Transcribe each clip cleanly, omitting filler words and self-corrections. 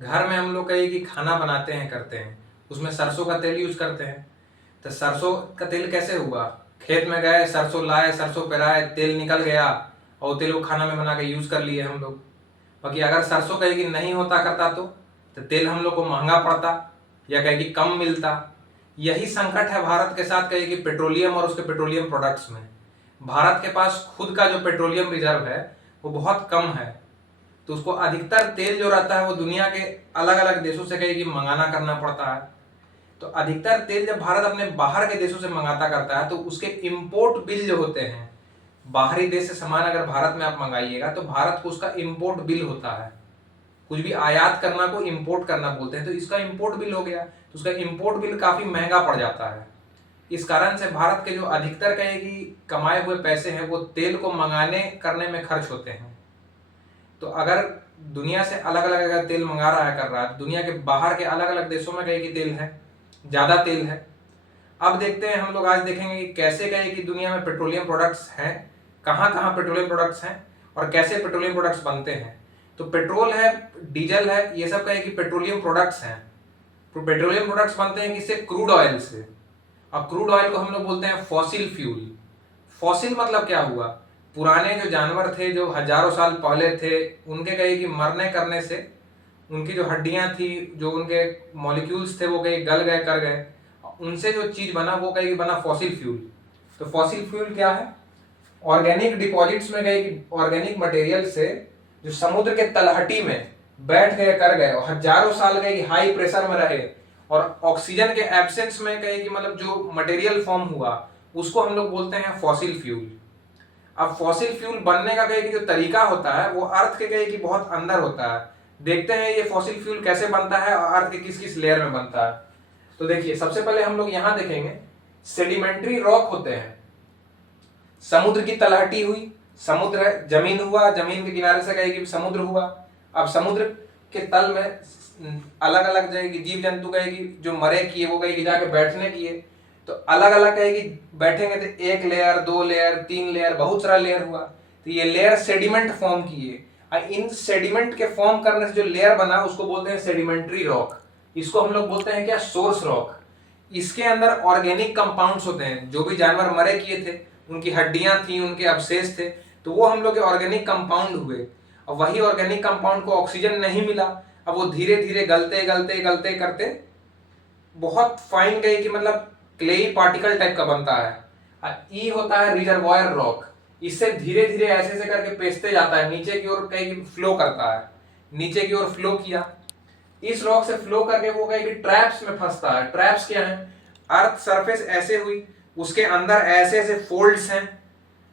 घर में हम लोग कहीं कि खाना बनाते हैं करते हैं, उसमें सरसों का तेल यूज करते हैं। तो सरसों का तेल कैसे हुआ? खेत में गए, सरसों लाए, सरसों पेराए, तेल निकल गया और तेल को खाना में बना के यूज कर लिए हम लोग। बाकी अगर सरसों कहीं कि नहीं होता करता तो तेल हम लोग को महंगा पड़ता या कहीं कि कम मिलता। यही संकट है भारत के साथ कहीं कि पेट्रोलियम और उसके पेट्रोलियम प्रोडक्ट्स में। भारत के पास खुद का जो पेट्रोलियम रिजर्व है वो बहुत कम है, तो उसको अधिकतर तेल जो रहता है वो दुनिया के अलग अलग देशों से कहीं कि मंगाना करना पड़ता है। तो अधिकतर तेल जब भारत अपने बाहर के देशों से मंगाता करता है तो उसके इंपोर्ट बिल जो होते हैं, बाहरी देश से सामान अगर भारत में आप मंगाइएगा तो भारत को उसका इंपोर्ट बिल होता है। कुछ भी आयात करना को इंपोर्ट करना बोलते हैं, तो इसका इंपोर्ट बिल हो गया, तो उसका इंपोर्ट बिल काफी महंगा पड़ जाता है। इस कारण से भारत के जो अधिकतर कहेगी कमाए हुए पैसे हैं वो तेल को मंगाने करने में खर्च होते हैं। तो अगर दुनिया से अलग अलग अगर तेल मंगा रहा है कर रहा है, दुनिया के बाहर के अलग अलग देशों में कहेगी तेल है, ज्यादा तेल है। अब देखते हैं हम लोग, आज देखेंगे कि कैसे कहे कि दुनिया में पेट्रोलियम प्रोडक्ट्स हैं, कहाँ कहाँ पेट्रोलियम प्रोडक्ट्स हैं और कैसे पेट्रोलियम प्रोडक्ट्स बनते हैं। तो पेट्रोल है, डीजल है, ये सब कहे कि पेट्रोलियम प्रोडक्ट्स हैं। तो पेट्रोलियम प्रोडक्ट्स बनते हैं किससे? क्रूड ऑयल से। अब क्रूड ऑयल को हम लोग बोलते हैं फॉसिल फ्यूल। फॉसिल मतलब क्या हुआ? पुराने जो जानवर थे जो हजारों साल पहले थे, उनके कहे कि मरने करने से उनकी जो हड्डियां थी, जो उनके मॉलिक्यूल्स थे वो कहीं गल गए, कर गए, उनसे जो चीज बना वो कहीं बना फॉसिल फ्यूल। तो फॉसिल फ्यूल क्या है? ऑर्गेनिक डिपॉजिट्स में गए कि ऑर्गेनिक मटेरियल से जो समुद्र के तलहटी में बैठ गए, कर गए और हजारों साल गए कि हाई प्रेशर में रहे और ऑक्सीजन के एब्सेंस में कहे कि मतलब जो मटेरियल फॉर्म हुआ उसको हम लोग बोलते हैं फॉसिल फ्यूल। अब फॉसिल फ्यूल बनने का कहे कि जो तरीका होता है वो अर्थ के कहे कि बहुत अंदर होता है। देखते हैं ये फॉसिल फ्यूल कैसे बनता है और अर्थ के किस किस लेयर में बनता है। तो देखिए, सबसे पहले हम लोग यहां देखेंगे सेडिमेंट्री रॉक होते हैं। समुद्र की तलहटी हुई, समुद्र है, जमीन हुआ, जमीन के किनारे से कहेगी समुद्र हुआ। अब समुद्र के तल में अलग अलग जाएगी जीव जंतु कहेगी जो मरे किए वो कहेगी जाके बैठने किए, तो अलग अलग कहेगी बैठेंगे तो एक लेयर, दो लेयर, तीन लेयर, बहुत सारा लेयर हुआ। तो ये लेयर सेडिमेंट फॉर्म किए और इन सेडिमेंट के फॉर्म करने से जो लेयर बना उसको बोलते हैं सेडिमेंट्री रॉक। इसको हम लोग बोलते हैं क्या? Source rock. इसके अंदर ऑर्गेनिक कंपाउंड्स होते हैं, जो भी जानवर मरे किए थे उनकी हड्डियां थी, उनके अवशेष थे, तो वो हम लोग के ऑर्गेनिक कंपाउंड हुए। और वही ऑर्गेनिक कंपाउंड को ऑक्सीजन नहीं मिला, अब वो धीरे धीरे गलते गलते गलते करते बहुत फाइन गए कि मतलब क्लेई पार्टिकल टाइप का बनता है। ई होता है रिजर्वायर रॉक। इससे धीरे धीरे ऐसे ऐसे करके पेचते जाता है, नीचे की ओर कहीं फ्लो करता है, नीचे की ओर फ्लो किया, इस रॉक से फ्लो करके वो कहीं ट्रैप्स में फंसता है। ट्रैप्स क्या है? अर्थ सरफेस ऐसे हुई, उसके अंदर ऐसे ऐसे फोल्ड्स हैं।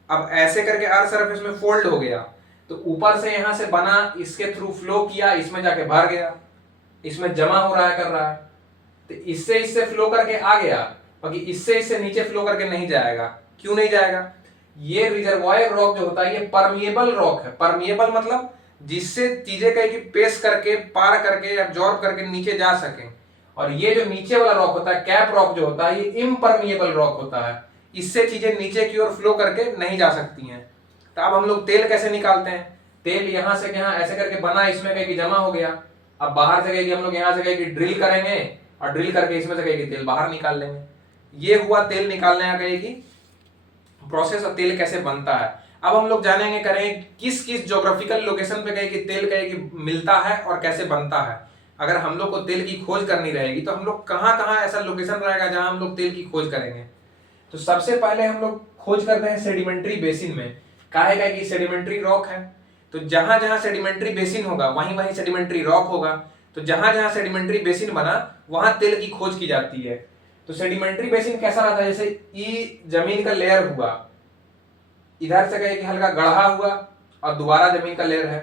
अब ऐसे करके अर्थ सरफेस में फोल्ड हो गया, तो ऊपर से यहां से बना, इसके थ्रू फ्लो किया, इसमें जाके भर गया, इसमें जमा हो रहा है, कर रहा है, तो इससे फ्लो करके आ गया। बाकी इससे नीचे फ्लो करके नहीं जाएगा। क्यों नहीं जाएगा? ये रिजर्वायर रॉक जो होता है ये परमिएबल रॉक है। परमिएबल मतलब जिससे चीजें कहीं की पेश करके, पार करके, एब्जॉर्ब करके नीचे जा सके। और ये जो नीचे वाला रॉक होता है, कैप रॉक जो होता है, ये इम्परमिएबल रॉक होता है। इससे चीजें नीचे की ओर फ्लो करके नहीं जा सकती हैं। तो अब हम लोग तेल कैसे निकालते हैं? तेल यहां से यहां ऐसे करके बना, इसमें कहीं जमा हो गया। अब बाहर से कहीं हम लोग यहां से कहीं ड्रिल करेंगे और ड्रिल करके इसमें से कहीं तेल बाहर निकाल लेंगे। ये हुआ तेल निकालने का कहीं प्रोसेस और तेल कैसे बनता है। अब हम लोग जानेंगे करें किस किस ज्योग्राफिकल लोकेशन पे कहीं तेल कहीं मिलता है और कैसे बनता है। अगर हम लोग को तेल की खोज करनी रहेगी तो हम लोग कहाँ कहाँ ऐसा लोकेशन रहेगा जहां हम लोग तेल की खोज करेंगे। तो सबसे पहले हम लोग खोज करते हैं सेडिमेंट्री बेसिन में। काहे का कि सेडिमेंट्री रॉक है, तो जहां जहां सेडिमेंट्री बेसिन होगा वहीं वहीं सेडिमेंट्री रॉक होगा। तो जहां जहां सेडिमेंट्री बेसिन बना वहां तेल की खोज की जाती है। तो सेडिमेंट्री बेसिन कैसा रहता है? जैसे ई जमीन का लेयर हुआ, इधर से कहे कि हल्का गढ़ा हुआ और दोबारा जमीन का लेयर है।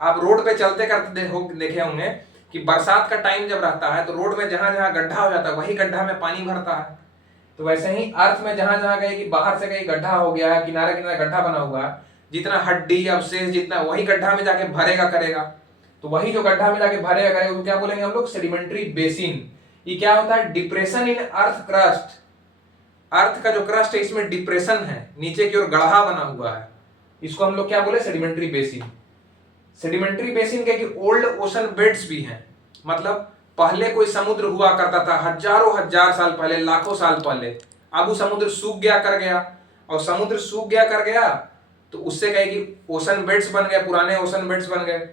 आप रोड पे चलते करते देखे होंगे कि बरसात का टाइम जब रहता है तो रोड में जहां जहां गड्ढा हो जाता है वही गड्ढा में पानी भरता है। तो वैसे ही अर्थ में जहां जहां कहे कि बाहर से कहीं गड्ढा हो गया है, किनारे किनारे गड्ढा बना हुआ है, जितना हड्डी अवशेष जितना वही गड्ढा में जाके भरेगा करेगा। तो वही जो गड्ढा में जाके भरेगा करेगा उसको क्या बोलेंगे हम लोग? Sedimentary basin. ये क्या होता है? Depression in earth crust. अर्थ का जो क्रस्ट है इसमें डिप्रेशन है, नीचे की ओर गड्ढा बना हुआ है, इसको हम लोग क्या बोले? Sedimentary basin. सेडिमेंट्री बेसिन के ओल्ड ओशन बेड्स भी हैं। मतलब पहले कोई समुद्र हुआ करता था हजारों हजार साल पहले, लाखों साल पहले, अब वो समुद्र सूख गया कर गया, और समुद्र सूख गया कर गया तो उससे कहे कि ओशन बेड्स बन गए, पुराने ओशन बेड्स बन गए।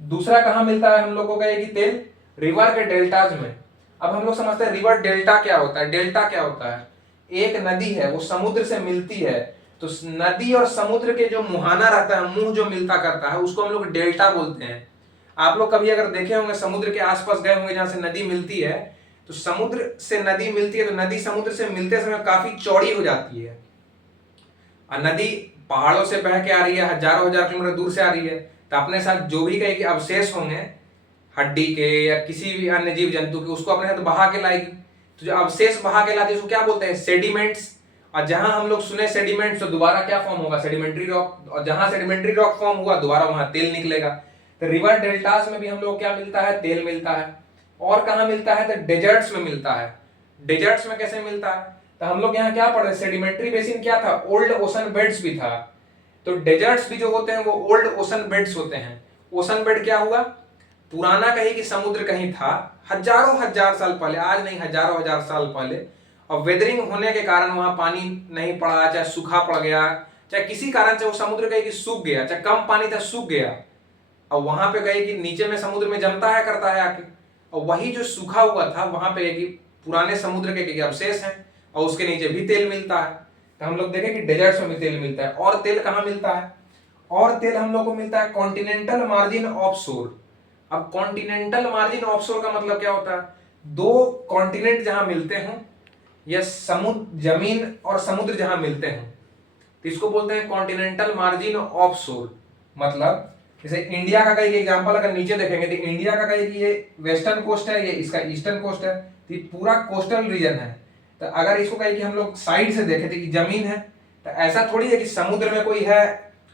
दूसरा कहाँ मिलता है हम लोगों का ये कि तेल? रिवर के डेल्टाज में। अब हम लोग समझते हैं रिवर डेल्टा क्या होता है। डेल्टा क्या होता है? एक नदी है, वो समुद्र से मिलती है, तो नदी और समुद्र के जो मुहाना रहता है, मुंह जो मिलता करता है, उसको हम लोग डेल्टा बोलते हैं। आप लोग कभी अगर देखे होंगे, समुद्र के आसपास गए होंगे जहां से नदी मिलती है, तो समुद्र से नदी मिलती है तो नदी समुद्र से मिलते समय काफी चौड़ी हो जाती है, और नदी पहाड़ों से बह के आ रही है, हजारों हजार किलोमीटर दूर से आ रही है, तो अपने साथ जो भी कहे कि अवशेष होंगे हड्डी के या किसी भी अन्य जीव जंतु के, उसको अपने साथ बहा के लाएगी। तो जो अवशेष बहा के लाती है उसको क्या बोलते हैं? सेडिमेंट्स। और जहां हम लोग सुने सेडिमेंट्स, तो दोबारा क्या फॉर्म होगा? Sedimentary rock. और जहां सेडिमेंट्री रॉक फॉर्म हुआ दोबारा वहां तेल निकलेगा। तो रिवर डेल्टास में भी हम लोग क्या मिलता है? तेल मिलता है। और कहां मिलता है? तो डेजर्ट्स में मिलता है। डेजर्ट्स में कैसे मिलता है? तो हम लोग यहाँ क्या पढ़ रहे हैं? सेडिमेंट्री बेसिन क्या था? ओल्ड ओशन बेड्स भी था। तो डेजर्ट्स भी जो होते हैं वो ओल्ड ओशन बेड्स होते हैं। ओशन बेड क्या हुआ? पुराना कहीं कि समुद्र कहीं था हजारों हजार साल पहले, आज नहीं हजारों हजार साल पहले, और वेदरिंग होने के कारण वहां पानी नहीं पड़ा, चाहे सूखा पड़ गया, चाहे किसी कारण से वो समुद्र कहीं कि सूख गया, चाहे कम पानी था सूख गया, और वहां पे कहीं कि नीचे में समुद्र में जमता है करता है आके, और वही जो सूखा हुआ था वहां पे कि पुराने समुद्र के अवशेष हैं, और उसके नीचे भी तेल मिलता है। तो हम लोग देखें कि डेजर्ट्स में भी तेल मिलता है। और तेल कहाँ मिलता है? और तेल हम लोग को मिलता है कॉन्टिनेंटल मार्जिन ऑफशोर। अब कॉन्टिनेंटल मार्जिन ऑफशोर का मतलब क्या होता है? दो कॉन्टिनेंट जहां मिलते हों, या समुद्र, जमीन और समुद्र जहां मिलते हों, तो इसको बोलते हैं कॉन्टिनेंटल मार्जिन ऑफशोर। मतलब जैसे इंडिया का कहीं एग्जांपल अगर नीचे देखेंगे तो इंडिया का कहीं कि ये वेस्टर्न कोस्ट है, ये इसका ईस्टर्न कोस्ट है, तो ये पूरा कोस्टल रीजन है। तो अगर इसको कहीं कि हम लोग साइड से देखें तो जमीन है, तो ऐसा थोड़ी है कि समुद्र में कोई है,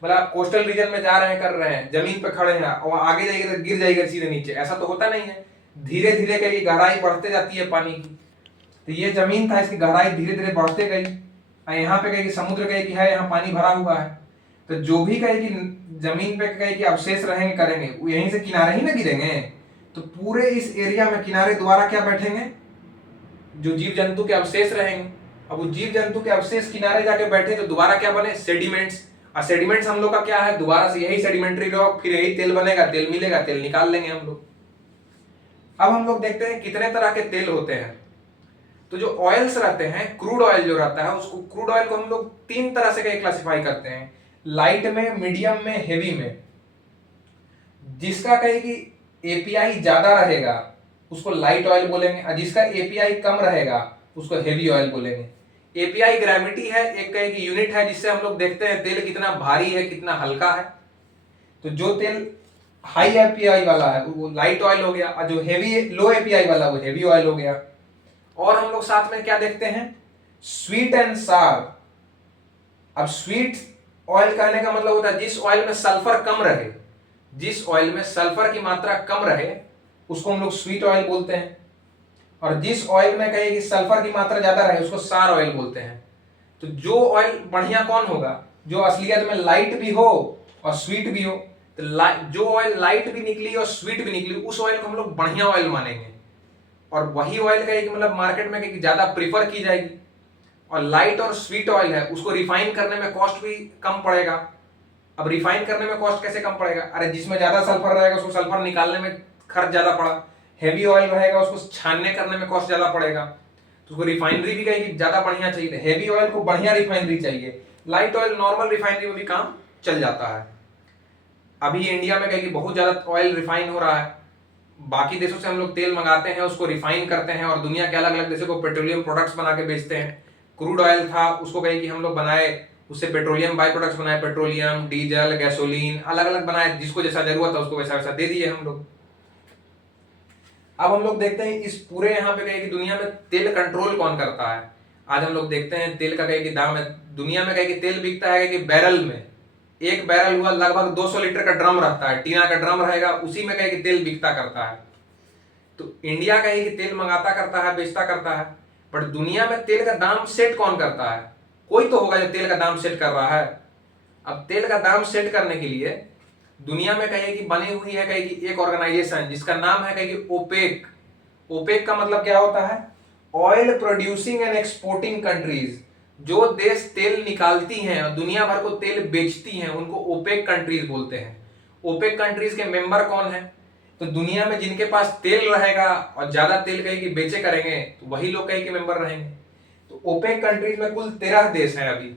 मतलब आप कोस्टल रीजन में जा रहे हैं, कर रहे हैं, जमीन पे खड़े हैं और आगे जाएगा तो गिर जाएगा सीधे नीचे, ऐसा तो होता नहीं है। धीरे धीरे कहीं गहराई बढ़ते जाती है पानी की। तो ये जमीन था, इसकी गहराई धीरे धीरे बढ़ते गई, और यहाँ पे कहीं समुद्र कहीं कि है, यहाँ पानी भरा हुआ है, तो जो भी कहीं कि जमीन पे कहीं कि अवशेष रहेंगे करेंगे, वो यहीं से किनारे ही ना गिरेंगे। तो पूरे इस एरिया में किनारे द्वारा क्या बैठेंगे? जो जीव जंतु के अवशेष रहेंगे। अब वो जीव जंतु के अवशेष किनारे जाके बैठे तो दोबारा क्या बने? सेडिमेंट्स। और सेडिमेंट्स हम लोग का क्या है? दोबारा से यही सेडिमेंट्री रॉक, फिर यही तेल बनेगा, तेल मिलेगा, तेल निकाल लेंगे हम लोग। अब हम लोग देखते हैं कितने तरह के तेल होते हैं। तो जो ऑयल्स रहते हैं, क्रूड ऑयल जो रहता है, उसको क्रूड ऑयल को हम लोग तीन तरह से क्लासिफाई करते हैं, लाइट में, मीडियम में, हेवी में। जिसका कहे कि एपीआई ज्यादा रहेगा उसको लाइट ऑयल बोलेंगे, और जिसका एपीआई कम रहेगा उसको हेवी ऑयल बोलेंगे। एपीआई ग्रेविटी है, एक कहे कि यूनिट है जिससे हम लोग देखते हैं तेल कितना भारी है, कितना हल्का है। तो जो तेल हाई एपीआई वाला है वो लाइट ऑयल हो गया, और जो हेवी लो एपीआई वाला वो हेवी ऑयल हो गया। और हम लोग साथ में क्या देखते हैं? स्वीट एंड सार। अब स्वीट ऑयल कहने का मतलब होता है जिस ऑयल में सल्फर कम रहे, जिस ऑयल में सल्फर की मात्रा कम रहे उसको हम लोग स्वीट ऑयल बोलते हैं, और जिस ऑयल में कहे कि सल्फर की मात्रा ज्यादा रहे उसको सार ऑयल बोलते हैं। तो जो ऑयल बढ़िया कौन होगा? जो असलियत में लाइट भी हो और स्वीट भी हो। तो जो ऑयल लाइट भी निकली और स्वीट भी निकली, उस ऑयल को हम लोग बढ़िया ऑयल मानेंगे। और वही ऑयल का एक मतलब मार्केट में ज्यादा प्रीफर की जाएगी। और लाइट और स्वीट ऑयल है उसको रिफाइन करने में कॉस्ट भी कम पड़ेगा। अब रिफाइन करने में कॉस्ट कैसे कम पड़ेगा? अरे जिसमें ज्यादा सल्फर रहेगा उसको सल्फर निकालने में खर्च ज्यादा पड़ा, हेवी ऑयल रहेगा उसको छानने करने में कॉस्ट ज्यादा पड़ेगा, तो उसको रिफाइनरी भी कहेगी ज्यादा बढ़िया चाहिए, हेवी ऑयल को बढ़िया रिफाइनरी चाहिए। लाइट ऑयल नॉर्मल रिफाइनरी में भी काम चल जाता है। अभी इंडिया में कहेगी बहुत ज्यादा ऑयल रिफाइन हो रहा है, बाकी देशों से हम लोग तेल मंगाते हैं, उसको रिफाइन करते हैं और दुनिया के अलग अलग देशों को पेट्रोलियम प्रोडक्ट्स बना के बेचते हैं। क्रूड ऑयल था उसको कहे कि हम लोग बनाए, उससे पेट्रोलियम बाई प्रोडक्ट्स बनाए, पेट्रोलियम, डीजल, गैसोलीन, अलग अलग बनाए, जिसको जैसा जरूरत है उसको वैसा वैसा दे दिए हम लोग। अब हम लोग देखते हैं इस पूरे यहाँ पे कहे कि दुनिया में तेल कंट्रोल कौन करता है। आज हम लोग देखते हैं तेल का कहे कि दाम है, दुनिया में कहे कि तेल बिकता है कि बैरल में, एक बैरल हुआ लगभग 200 लीटर का ड्रम रहता है, टीना का ड्रम रहेगा, उसी में कहे कि तेल बिकता करता है। तो इंडिया कहे कि तेल मंगाता करता है, बेचता करता है, बट दुनिया में तेल का दाम सेट कौन करता है? कोई तो होगा जो तेल का दाम सेट कर रहा है। अब तेल का दाम सेट करने के लिए दुनिया में कहे कि बनी हुई है, कहे कि एक ऑर्गेनाइजेशन जिसका नाम है कहे कि ओपेक। ओपेक का मतलब क्या होता है? Oil producing and exporting countries. जो देश तेल निकालती हैं और दुनिया भर को तेल बेचती हैं उनको ओपेक कंट्रीज बोलते हैं। ओपेक कंट्रीज के मेंबर कौन है? तो दुनिया में जिनके पास तेल रहेगा और ज्यादा तेल कहे कि बेचे करेंगे तो वही लोग कहे कि मेंबर रहेंगे। तो ओपेक कंट्रीज में कुल 13 देश हैं अभी,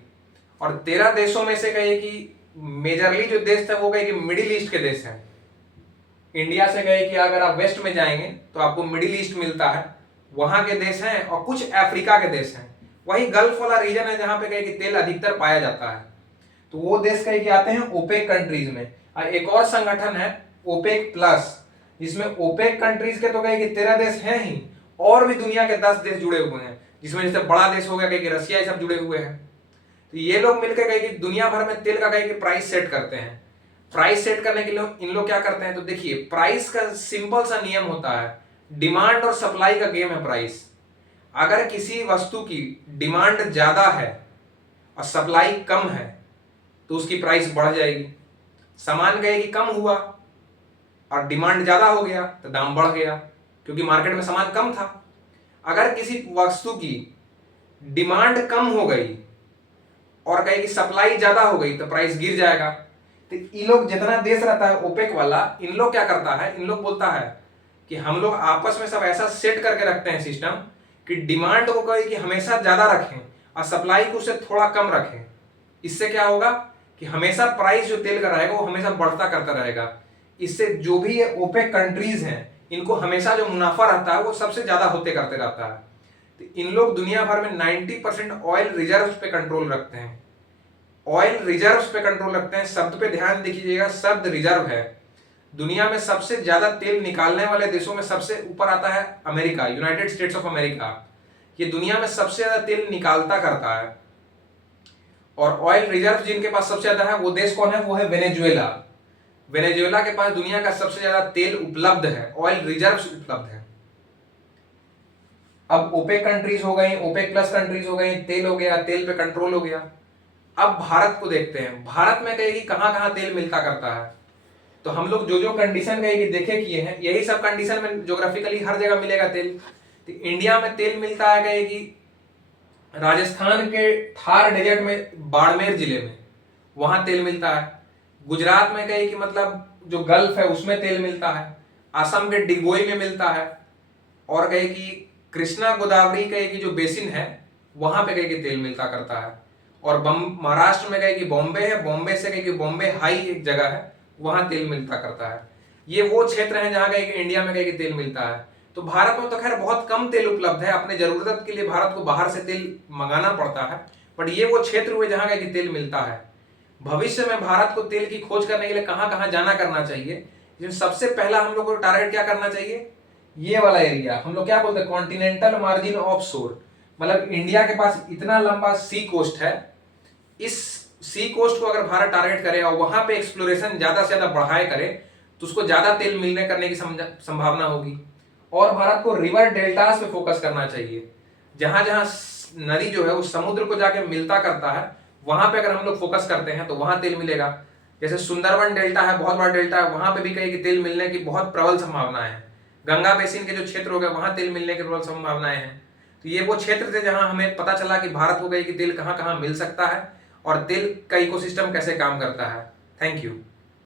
और 13 देशों में से कहे कि मेजरली जो देश थे वो कहे कि मिडिल ईस्ट के देश हैं। इंडिया से कहे कि अगर आप वेस्ट में जाएंगे तो आपको मिडिल ईस्ट मिलता है, वहां के देश हैं, और कुछ अफ्रीका के देश हैं। वही गल्फ वाला रीजन है जहां पे कहे कि तेल अधिकतर पाया जाता है। तो वो देश कहे कि आते हैं ओपेक कंट्रीज में। एक और संगठन है ओपेक प्लस, जिसमें ओपेक कंट्रीज के तो कहे कि 13 देश हैं ही, और भी दुनिया के 10 देश जुड़े हुए हैं, जिसमें जैसे बड़ा देश हो गया कहे कि रशिया, ये सब जुड़े हुए हैं। तो ये लोग मिलकर कहे कि दुनिया भर में तेल का कहे कि प्राइस सेट करते हैं। प्राइस सेट करने के लिए इन लोग क्या करते हैं? तो देखिए, प्राइस का सिंपल सा नियम होता है, डिमांड और सप्लाई का गेम है प्राइस। अगर किसी वस्तु की डिमांड ज्यादा है और सप्लाई कम है तो उसकी प्राइस बढ़ जाएगी। सामान कहे कि कम हुआ और डिमांड ज्यादा हो गया तो दाम बढ़ गया, क्योंकि मार्केट में सामान कम था। अगर किसी वस्तु की डिमांड कम हो गई और कहे कि सप्लाई ज्यादा हो गई तो प्राइस गिर जाएगा। तो इन लोग जितना देश रहता है ओपेक वाला, इन लोग क्या करता है, इन लोग बोलता है कि हम लोग आपस में सब ऐसा सेट करके रखते हैं सिस्टम कि डिमांड को कहे कि हमेशा ज्यादा रखें और सप्लाई को उससे थोड़ा कम रखें। इससे क्या होगा कि हमेशा प्राइस जो तेल का रहेगा वो हमेशा बढ़ता करता रहेगा। इससे जो भी ये ओपेक कंट्रीज हैं इनको हमेशा जो मुनाफा रहता है वो सबसे ज्यादा होते करते रहता है। तो इन लोग दुनिया भर में 90% ऑयल रिजर्व पे कंट्रोल रखते हैं। ऑयल रिजर्व पे कंट्रोल रखते हैं, शब्द पे ध्यान दीजिएगा, शब्द रिजर्व है। दुनिया में सबसे ज्यादा तेल निकालने वाले देशों में सबसे ऊपर आता है America, United states of America. ये दुनिया में सबसे ज्यादा तेल निकालता करता है। और ऑयल रिजर्व जिनके पास सबसे ज्यादा है वो देश कौन है? वो है वेनेजुएला। वेनेजुएला के पास दुनिया का सबसे ज्यादा तेल उपलब्ध है, ऑयल रिजर्व उपलब्ध है। अब ओपेक कंट्रीज हो गई, ओपेक प्लस कंट्रीज हो गई, तेल हो गया, तेल पे कंट्रोल हो गया। अब भारत को देखते हैं, भारत में कहेगी कहां कहां तेल मिलता करता है। तो हम लोग जो जो कंडीशन कहेगी देखे किए हैं, यही सब कंडीशन में ज्योग्राफिकली हर जगह मिलेगा तेल। तो इंडिया में तेल मिलता है कहेगी राजस्थान के थार डेजर्ट में, बाड़मेर जिले में, वहां तेल मिलता है। गुजरात में कहे कि मतलब जो गल्फ है उसमें तेल मिलता है। असम के डिगबोई में मिलता है। और कहे कि कृष्णा गोदावरी कहे कि जो बेसिन है वहां पे कहे कि तेल मिलता करता है। और महाराष्ट्र में कहे कि बॉम्बे है, बॉम्बे से कहे कि बॉम्बे हाई एक जगह है, वहां तेल मिलता करता है। ये वो क्षेत्र हैं जहां कहे कि इंडिया में कहे कि तेल मिलता है। तो भारत में तो खैर बहुत कम तेल उपलब्ध है, अपने जरूरत के लिए भारत को बाहर से तेल मंगाना पड़ता है, बट ये वो क्षेत्र हुए जहां कहे कि तेल मिलता है। भविष्य में भारत को तेल की खोज करने के लिए कहां कहां जाना करना चाहिए? जिसमें सबसे पहला हम लोग को टारगेट क्या करना चाहिए? ये वाला एरिया हम लोग क्या बोलते हैं, कॉन्टिनेंटल मार्जिन ऑफ शोर। मतलब इंडिया के पास इतना लंबा सी कोस्ट है, इस सी कोस्ट को अगर भारत टारगेट करे और वहां पे एक्सप्लोरेशन ज्यादा से ज्यादा बढ़ाए करे तो उसको ज्यादा तेल मिलने करने की संभावना होगी। और भारत को रिवर डेल्टास पे फोकस करना चाहिए, जहां जहां नदी जो है उस समुद्र को जाके मिलता करता है, वहां पे अगर हम लोग फोकस करते हैं तो वहां तेल मिलेगा। जैसे सुंदरबन डेल्टा है, बहुत बड़ा डेल्टा है, वहां पे भी कहीं तेल मिलने की बहुत प्रबल संभावनाएं है। गंगा बेसिन के जो क्षेत्र हो गए वहां तेल मिलने की प्रबल संभावनाएं हैं। तो ये वो क्षेत्र थे जहां हमें पता चला कि भारत को कहीं कि तेल कहां कहां मिल सकता है और तेल का इकोसिस्टम कैसे काम करता है। Thank you.